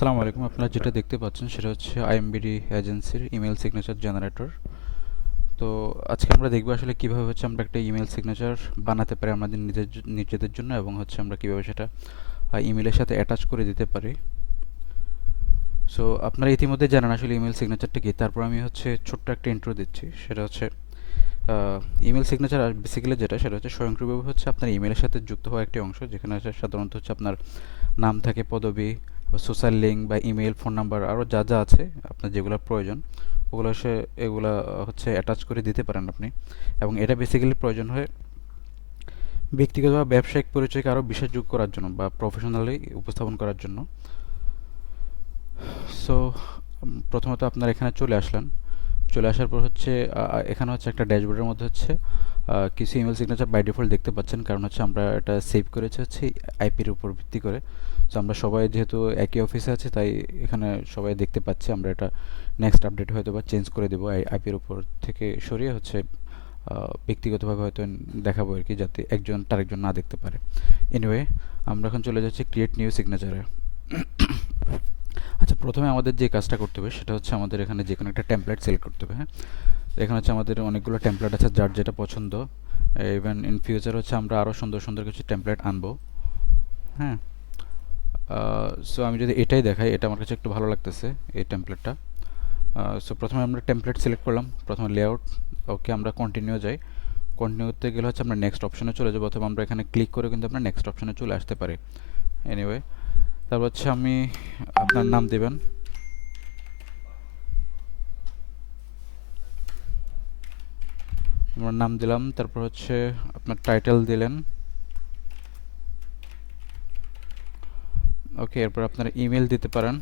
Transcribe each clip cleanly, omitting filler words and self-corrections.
আসসালামু আলাইকুম। আপনারা যেটা দেখতে পাচ্ছেন সেটা হচ্ছে আইএমবিডি এজেন্সির ইমেল সিগনেচার জেনারেটর। তো আজকে আমরা দেখব আসলে কিভাবে হচ্ছে আমরা একটা ইমেল সিগনেচার বানাতে পারি আমাদের নিজেদের জন্য, এবং হচ্ছে আমরা কিভাবে সেটা ইমেলের সাথে অ্যাটাচ করে দিতে পারি। সো আপনারা ইতিমধ্যে জানেন আসলে ইমেল সিগনেচারটা কি। তারপর আমি হচ্ছে ছোট্ট একটা ইন্ট্রো দিচ্ছি। সেটা হচ্ছে ইমেল সিগনেচার বেসিক্যালি যেটা, সেটা হচ্ছে স্বয়ংক্রিয়ভাবে হচ্ছে আপনার ইমেলের সাথে যুক্ত হওয়া একটি অংশ, যেখানে হচ্ছে সাধারণত হচ্ছে আপনার নাম থাকে, পদবি, সোশ্যাল লিঙ্ক বা ইমেল, ফোন নাম্বার, আরও যা যা আছে আপনার যেগুলো প্রয়োজন ওগুলো এগুলা হচ্ছে অ্যাটাচ করে দিতে পারেন আপনি। এবং এটা বেসিক্যালি প্রয়োজন হয় ব্যক্তিগত বা ব্যবসায়িক পরিচয়কে আরও বিশ্বাসযোগ্য করার জন্য বা প্রফেশনালি উপস্থাপন করার জন্য। সো প্রথমত আপনারা এখানে চলে আসলেন। চলে আসার পর হচ্ছে এখানে হচ্ছে একটা ড্যাশবোর্ডের মধ্যে হচ্ছে কিছু ইমেল সিগনেচার বাই ডিফল্ট দেখতে পাচ্ছেন, কারণ হচ্ছে আমরা এটা সেভ করেছি হচ্ছে আইপির উপর ভিত্তি করে। সো আমরা সবাই যেহেতু একই অফিসে আছি, তাই এখানে সবাই দেখতে পাচ্ছি। আমরা এটা নেক্সট আপডেট হয়তো বা চেঞ্জ করে দেবো, আইপির উপর থেকে সরিয়ে হচ্ছে ব্যক্তিগতভাবে হয়তো দেখাবো আর কি, যাতে একজন তারেকজন না দেখতে পারে। এনিওয়ে, আমরা এখন চলে যাচ্ছি ক্রিয়েট নিউ সিগনেচারে। আচ্ছা, প্রথমে আমাদের যে কাজটা করতে হবে সেটা হচ্ছে আমাদের এখানে যে কোনো একটা টেমপ্লেট সিলেক্ট করতে হবে। হ্যাঁ, এখানে হচ্ছে আমাদের অনেকগুলো টেমপ্লেট আছে, যার যেটা পছন্দ। ইভেন ইন ফিউচার হচ্ছে আমরা আরও সুন্দর সুন্দর কিছু টেমপ্লেট আনবো। হ্যাঁ, সো আমি যদি এটাই দেখাই, এটা আমার কাছে একটু ভালো লাগতেছে এই টেমপ্লেটটা। সো প্রথমে আমরা টেমপ্লেট সিলেক্ট করলাম, প্রথমে লেআউট। ওকে, আমরা কন্টিনিউ যাই। কন্টিনিউতে গেলে হচ্ছে আমরা নেক্সট অপশনে চলে যাবো, অথবা আমরা এখানে ক্লিক করে কিন্তু আমরা নেক্সট অপশনে চলে আসতে পারি। এনিওয়ে, তারপর হচ্ছে আমি আপনার নাম দেবেন। আমার নাম দিলাম, তারপর হচ্ছে আপনার টাইটেল দিলেন। ওকে, এরপর আপনার ইমেল দিতে পারেন।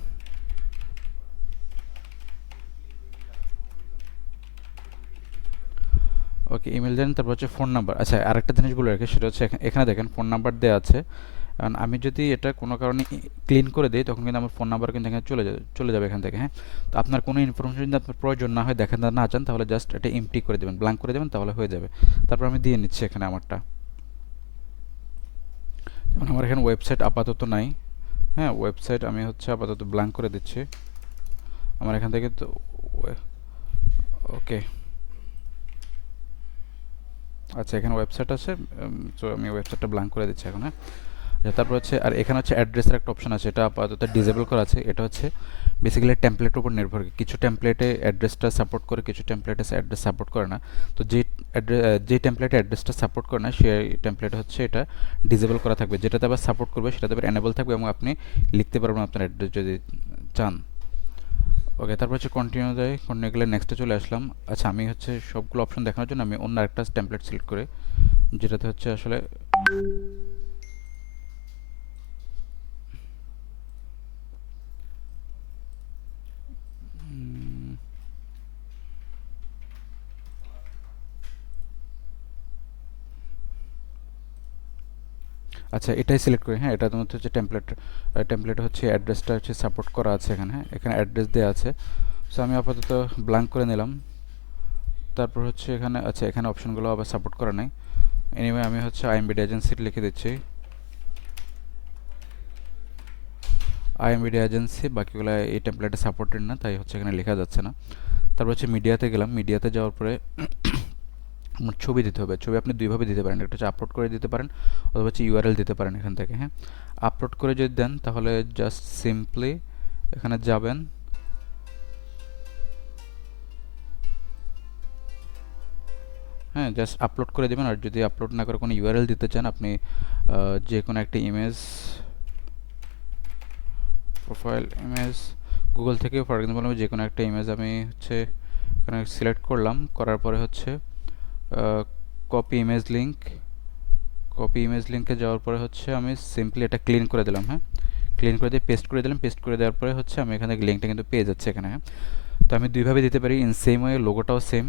ওকে, ইমেল দেন, তারপর হচ্ছে ফোন নাম্বার। আচ্ছা, আরেকটা জিনিস বলে রাখি, সেটা হচ্ছে এখানে দেখেন ফোন নাম্বার দেওয়া আছে। কারণ আমি যদি এটা কোনো কারণে ক্লিন করে দিই, তখন কিন্তু আমার ফোন নাম্বার কিন্তু এখানে চলে যাবে এখান থেকে। হ্যাঁ, তো আপনার কোনো ইনফরমেশন যদি আপনার প্রয়োজন না হয়, দেখাতে না চান, তাহলে জাস্ট এটা এমটি করে দেবেন, ব্ল্যাঙ্ক করে দেবেন, তাহলে হয়ে যাবে। তারপর আমি দিয়ে নিচ্ছি এখানে আমারটা। যেমন আমার এখানে ওয়েবসাইট আপাতত নাই। হ্যাঁ, ওয়েবসাইট আমি হচ্ছে আপাতত ব্ল্যাঙ্ক করে দিচ্ছি আমার এখান থেকে। তো ওকে, আচ্ছা, এখানে ওয়েবসাইট আছে। তো আমি ওয়েবসাইটটা ব্ল্যাঙ্ক করে দিচ্ছি এখন। হ্যাঁ, আচ্ছা, তারপর হচ্ছে আর এখানে হচ্ছে অ্যাড্রেসের একটা অপশন আছে, এটা আপাতত ডিসেবল করা আছে। এটা হচ্ছে বেসিক্যালি টেমপ্লেটের উপর নির্ভর করে। কিছু টেমপ্লেটে অ্যাড্রেসটা সাপোর্ট করে, কিছু টেমপ্লেটে অ্যাড্রেস সাপোর্ট করে না। তো যে টেমপ্লেটে অ্যাড্রেসটা সাপোর্ট করে না, সেই টেমপ্লেট হচ্ছে এটা ডিসেবল করা থাকবে। যেটাতে আবার সাপোর্ট করবে সেটাতে আবার এনেবল থাকবে, এবং আপনি লিখতে পারবেন আপনার অ্যাড্রেস যদি চান। ওকে, তারপর হচ্ছে কন্টিনিউ দেয়। কন্টিনিউ গেলে নেক্সটে চলে আসলাম। আচ্ছা, আমি হচ্ছে সবগুলো অপশন দেখানোর জন্য আমি অন্য একটা টেমপ্লেট সিলেক্ট করে, যেটাতে হচ্ছে আসলে উম, আচ্ছা, এটাই সিলেক্ট করি। হ্যাঁ, এটার মধ্যে হচ্ছে টেমপ্লেট হচ্ছে অ্যাড্রেসটা হচ্ছে সাপোর্ট করা আছে এখানে। হ্যাঁ, এখানে অ্যাড্রেস দেওয়া আছে। সো আমি আপাতত ব্ল্যাঙ্ক করে নিলাম। তারপর হচ্ছে এখানে, আচ্ছা, এখানে অপশনগুলো আবার সাপোর্ট করা নাই। এনিওয়ে, আমি হচ্ছে আইএমবিডি এজেন্সি লিখে দিচ্ছি। আইএমবিডি এজেন্সি, বাকিগুলো এই টেমপ্লেটে সাপোর্টেড না, তাই হচ্ছে এখানে লেখা যাচ্ছে না। তারপর হচ্ছে মিডিয়াতে গেলাম। মিডিয়াতে যাওয়ার পরে আমার ছবি দিতে হবে। ছবি আপনি দুইভাবে দিতে পারেন, একটা হচ্ছে আপলোড করে দিতে পারেন, অথবা হচ্ছে ইউআরএল দিতে পারেন এখান থেকে। হ্যাঁ, আপলোড করে যদি দেন, তাহলে জাস্ট সিম্পলি এখানে যাবেন। হ্যাঁ, জাস্ট আপলোড করে দেবেন। আর যদি আপলোড না করে কোনো ইউআরএল দিতে চান, আপনি যে কোনো একটা ইমেজ, প্রোফাইল ইমেজ, গুগল থেকে ফর এক্সাম্পল আমি যে কোনো একটা ইমেজ আমি হচ্ছে এখানে সিলেক্ট করলাম। করার পরে হচ্ছে copy image link. Copy image লিঙ্কে যাওয়ার পরে হচ্ছে আমি সিম্পলি এটা ক্লিন করে দিলাম। হ্যাঁ, ক্লিন করে দিয়ে পেস্ট করে দিলাম। পেস্ট করে দেওয়ার পরে হচ্ছে আমি এখানে লিঙ্কটা কিন্তু পেয়ে যাচ্ছে এখানে। হ্যাঁ, তো আমি দুইভাবে দিতে পারি। ইন সেম ওয়ে লোগোটাও সেম।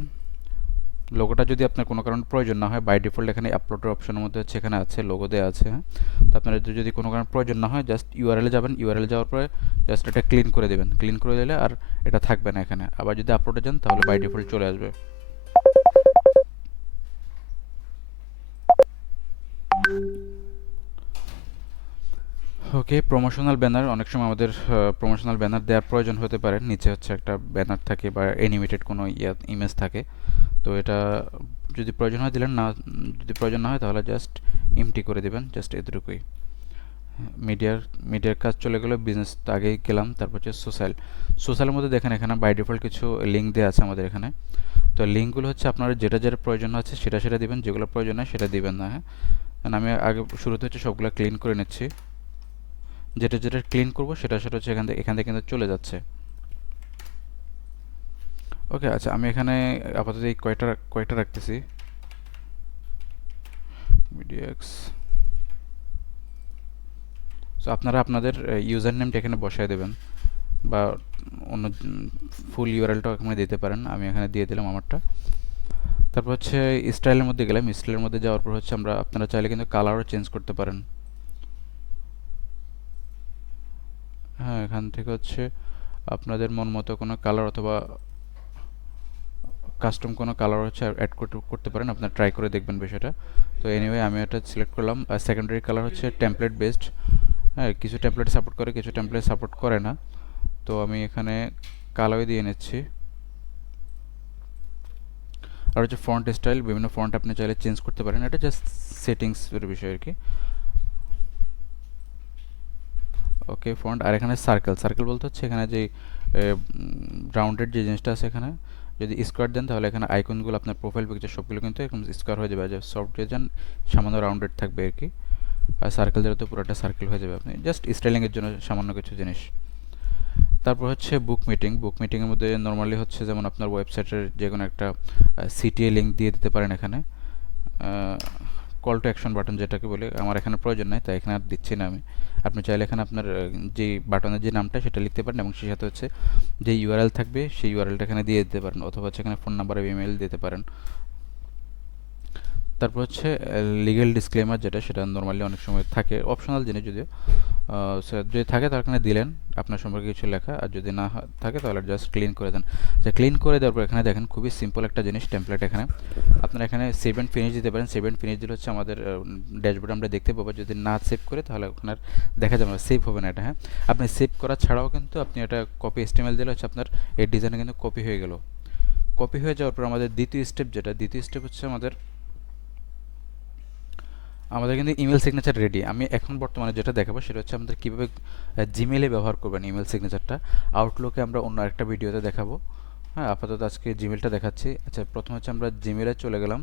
লোগোটা যদি আপনার কোনো কারণে প্রয়োজন না হয়, বাই ডিফল্ট এখানে আপলোডের অপশনের মধ্যে হচ্ছে এখানে আছে, লোগো দেওয়া আছে। হ্যাঁ, তো আপনার যদি কোনো কারণে প্রয়োজন না হয়, জাস্ট ইউআরএলে যাবেন। ইউআরএল যাওয়ার পরে জাস্ট এটা ক্লিন করে দেবেন। ক্লিন করে দিলে আর এটা থাকবে না এখানে। আবার যদি আপলোডে যান, তাহলে বাই ডিফল্ট চলে আসবে। ওকে, ওকে, প্রমোশনাল ব্যানার অনেক সময় আমাদের প্রমোশনাল ব্যানার দেওয়ার প্রয়োজন হতে পারে। নিচে হচ্ছে একটা ব্যানার থাকে বা অ্যানিমেটেড কোনো ইমেজ থাকে, তো এটা যদি প্রয়োজন হয় দিলেন, না যদি প্রয়োজন না হয় তাহলে জাস্ট এমটি করে দিবেন, জাস্ট এতটুকুই। মিডিয়ার মিডিয়ার কাজ চলে গেলো, বিজনেস তো আগেই গেলাম। তারপর হচ্ছে সোশ্যাল। সোশ্যালের মধ্যে দেখেন এখানে বাই ডিফল্ট কিছু লিঙ্ক দেওয়া আছে আমাদের এখানে। তো লিঙ্কগুলো হচ্ছে আপনার যেটা যেটা প্রয়োজন আছে সেটা সেটা দিবেন, যেগুলো প্রয়োজন হয় সেটা দিবেন না, হ্যাঁ। কারণ আমি আগে শুরুতে হচ্ছে সবগুলো ক্লিন করে নিচ্ছি। যেটা যেটা ক্লিন করব সেটা সেটা হচ্ছে এখান থেকে কিন্তু চলে যাচ্ছে। ওকে, আচ্ছা আমি এখানে আপাতত এই কয়টা কয়টা রাখতেছি। মিডিয়াক্স। সো আপনারা আপনাদের ইউজার নেমটা এখানে বসায় দেবেন, বা অন্য ফুল ইউআরএলটাও এখানে দিতে পারেন। আমি এখানে দিয়ে দিলাম আমারটা। তারপর হচ্ছে স্টাইলের মধ্যে গেলাম। স্টাইলের মধ্যে যাওয়ার পর হচ্ছে আপনারা চাইলে কিন্তু কালারও চেঞ্জ করতে পারেন। হ্যাঁ, এখান থেকে হচ্ছে আপনাদের মন মতো কোনো কালার অথবা কাস্টম কোনো কালার হচ্ছে অ্যাড করতে করতে পারেন। আপনারা ট্রাই করে দেখবেন বিষয়টা। তো এনিওয়ে আমি এটা সিলেক্ট করলাম। সেকেন্ডারি কালার হচ্ছে টেমপ্লেট বেসড। হ্যাঁ, কিছু টেমপ্লেট সাপোর্ট করে, কিছু টেমপ্লেট সাপোর্ট করে না। তো আমি এখানে কালোই দিয়ে নিচ্ছি। আর হচ্ছে ফন্ট স্টাইল, বিভিন্ন ফন্ট আপনি চাইলে চেঞ্জ করতে পারেন। এটা জাস্ট সেটিংসের বিষয় আর কি। ওকে, ফন্ট। আর এখানে সার্কেল। সার্কেল বলতে হচ্ছে এখানে যে রাউন্ডেড যে জিনিসটা আছে এখানে যদি স্কোয়ার দেন তাহলে এখানে আইকনগুলো আপনার প্রোফাইল পিকচার সবগুলো কিন্তু এরকম স্কোয়ার হয়ে যাবে। যে সফট ডিজাইন সামান্য রাউন্ডেড থাকবে আর কি। আর সার্কেল দিলে তো পুরোটা সার্কেল হয়ে যাবে। আপনি জাস্ট স্টাইলিংয়ের জন্য সামান্য কিছু জিনিস। তারপর হচ্ছে বুক মিটিং। বুক মিটিংয়ের মধ্যে নর্মালি হচ্ছে যেমন আপনার ওয়েবসাইটের যে কোনো একটা সিটিএ লিঙ্ক দিয়ে দিতে পারেন এখানে। কল টু অ্যাকশন বাটন যেটাকে বলি, আমার এখানে প্রয়োজন নাই তাই এখানে আর দিচ্ছি না আমি। আপনি চাইলে এখানে আপনার যে বাটনের যে নামটা সেটা লিখতে পারেন, এবং সেই সাথে হচ্ছে যে ইউআরএল থাকবে সেই ইউআরএলটা এখানে দিয়ে দিতে পারেন, অথবা হচ্ছে এখানে ফোন নাম্বার এবং ইমেল দিতে পারেন। তারপর হচ্ছে লিগ্যাল ডিসক্লেমার, যেটা সেটা নর্মালি অনেক সময় থাকে, অপশনাল জিনিস যদিও। যদি থাকে তাহলে এখানে দিলেন আপনার সম্পর্কে কিছু লেখা, আর যদি না থাকে তাহলে জাস্ট ক্লিন করে দেন। আচ্ছা, ক্লিন করে দেওয়ার পর এখানে দেখেন খুবই সিম্পল একটা জিনিস টেমপ্লেট। এখানে আপনারা এখানে সেভ অ্যান্ড ফিনিশ দিতে পারেন। সেভ অ্যান্ড ফিনিশ দিলে হচ্ছে আমাদের ড্যাশবোর্ডে আমরা দেখতে পাবো। যদি না সেভ করে তাহলে ওখানে আর দেখা যাবে না, সেভ হবে না এটা, হ্যাঁ। আপনি সেভ করা ছাড়াও কিন্তু আপনি এটা কপি এসটিএমএল দিলে হচ্ছে আপনার এই ডিজাইনে কিন্তু কপি হয়ে গেল। কপি হয়ে যাওয়ার পর আমাদের দ্বিতীয় স্টেপ, দ্বিতীয় স্টেপ হচ্ছে আমাদের আমাদের কিন্তু ইমেল সিগনেচার রেডি। আমি এখন বর্তমানে যেটা দেখাবো সেটা হচ্ছে আমাদের কীভাবে জিমেলে ব্যবহার করবেন ইমেল সিগনেচারটা। আউটলুকে আমরা অন্য একটা ভিডিওতে দেখাবো। হ্যাঁ, আপাতত আজকে জিমেলটা দেখাচ্ছি। আচ্ছা, প্রথমে হচ্ছে আমরা জিমেলে চলে গেলাম।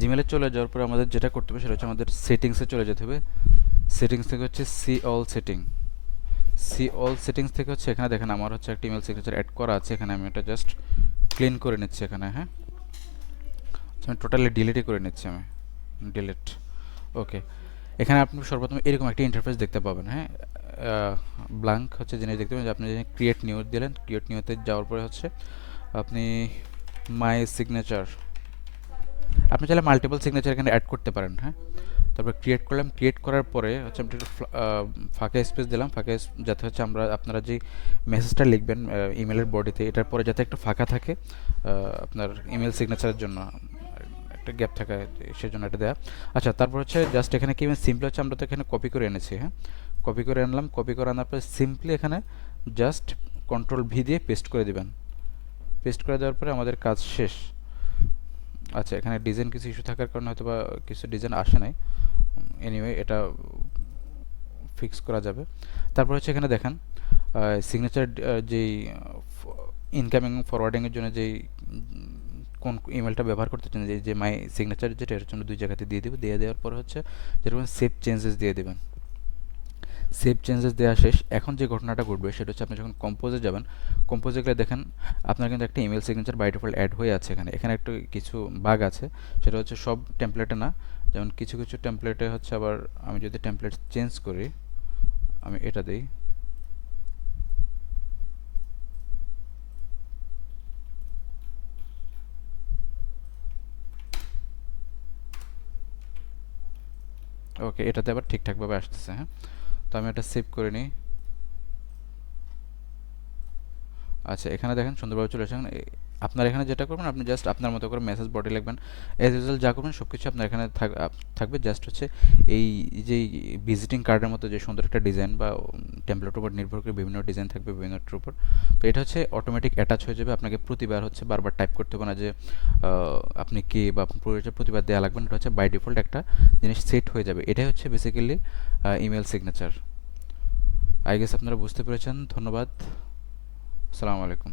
জিমেলে চলে যাওয়ার পরে আমাদের যেটা করতে হবে সেটা হচ্ছে আমাদের সেটিংসে চলে যেতে হবে। সেটিংস থেকে হচ্ছে see all setting. See all settings থেকে হচ্ছে এখানে দেখেন আমার হচ্ছে একটা ইমেল সিগনেচার অ্যাড করা আছে এখানে। আমি এটা জাস্ট ক্লিন করে নিচ্ছি এখানে, হ্যাঁ। আমি টোটালি ডিলিটই করে নিচ্ছি আমি, ডিলিট। ওকে, এখানে আপনি সর্বপ্রথম এরকম একটা ইন্টারফেস দেখতে পাবেন, হ্যাঁ। ব্ল্যাঙ্ক হচ্ছে জিনিস দেখতে পাবেন যে আপনি ক্রিয়েট নিউ দিলেন। ক্রিয়েট নিউতে যাওয়ার পরে হচ্ছে আপনি মাই সিগনেচার, আপনি চাইলে মাল্টিপল সিগনেচার এখানে অ্যাড করতে পারেন, হ্যাঁ। তারপর ক্রিয়েট করলাম। ক্রিয়েট করার পরে হচ্ছে আমি একটু ফাঁকা স্পেস দিলাম। যাতে হচ্ছে আপনারা যে মেসেজটা লিখবেন ইমেলের বডিতে, এটার পরে যাতে একটু ফাঁকা থাকে আপনার ইমেল সিগনেচারের জন্য একটা গ্যাপ থাকা, সেজন্য এটা দেয়া। আচ্ছা, তারপর হচ্ছে জাস্ট এখানে কি সিম্পলি হচ্ছে আমরা তো এখানে কপি করে এনেছি, হ্যাঁ। কপি করে আনলাম। কপি করে আনার পরে সিম্পলি এখানে জাস্ট কন্ট্রোল ভি দিয়ে পেস্ট করে দিবেন। পেস্ট করে দেওয়ার পরে আমাদের কাজ শেষ। আচ্ছা, এখানে ডিজাইন কিছু ইস্যু থাকার কারণে হয়তো বা কিছু ডিজাইন আসে নাই। এনিওয়ে এটা ফিক্স করা যাবে। তারপর হচ্ছে এখানে দেখেন সিগনেচার যেই ইনকামিং ফরওয়ার্ডিংয়ের জন্য যেই কোন ইমেলটা ব্যবহার করতে চান, যে মাই সিগনেচার যেটা, এর জন্য দুই জায়গাতে দিয়ে দেবো। দিয়ে দেওয়ার পরে হচ্ছে যেরকম সেভ চেঞ্জেস দিয়ে দেবেন। সেভ চেঞ্জেস দেওয়া শেষ। এখন যে ঘটনাটা ঘটবে সেটা হচ্ছে আপনি যখন কম্পোজে যাবেন, কম্পোজে গেলে দেখেন আপনার কিন্তু একটা email signature by default add হয়ে আছে এখানে। এখানে একটু কিছু বাগ আছে, সেটা হচ্ছে সব টেমপ্লেটে না। যেমন কিছু কিছু টেমপ্লেটে হচ্ছে, আবার আমি যদি টেমপ্লেট চেঞ্জ করি, আমি এটা দিই। ওকে, এটাতে আবার ঠিকঠাকভাবে আসতেছে, হ্যাঁ। তো আমি এটা সেভ করে নিই। আচ্ছা, এখানে দেখেন সুন্দরভাবে চলে আসেন। আপনার এখানে যেটা করবেন, আপনি জাস্ট আপনার মতো করে মেসেজ বডি লিখবেন, এজ ইউজুয়াল যা করবেন সব কিছু আপনার এখানে থাকবে। জাস্ট হচ্ছে এই যে ভিজিটিং কার্ডের মতো যে সুন্দর একটা ডিজাইন বা টেমপ্লেটের উপর নির্ভর করে বিভিন্ন ডিজাইন থাকবে বিভিন্নটার উপর। তো এটা হচ্ছে অটোমেটিক অ্যাটাচ হয়ে যাবে, আপনাকে প্রতিবার হচ্ছে বারবার টাইপ করতে হবে না যে আপনি কে বা আপনার পরিচয় প্রতিবার দেওয়া লাগবে না। এটা হচ্ছে বাই ডিফল্ট একটা জিনিস সেট হয়ে যাবে। এটাই হচ্ছে basically email signature. I guess আপনারা বুঝতে পেরেছেন। ধন্যবাদ। আসসালামু আলাইকুম।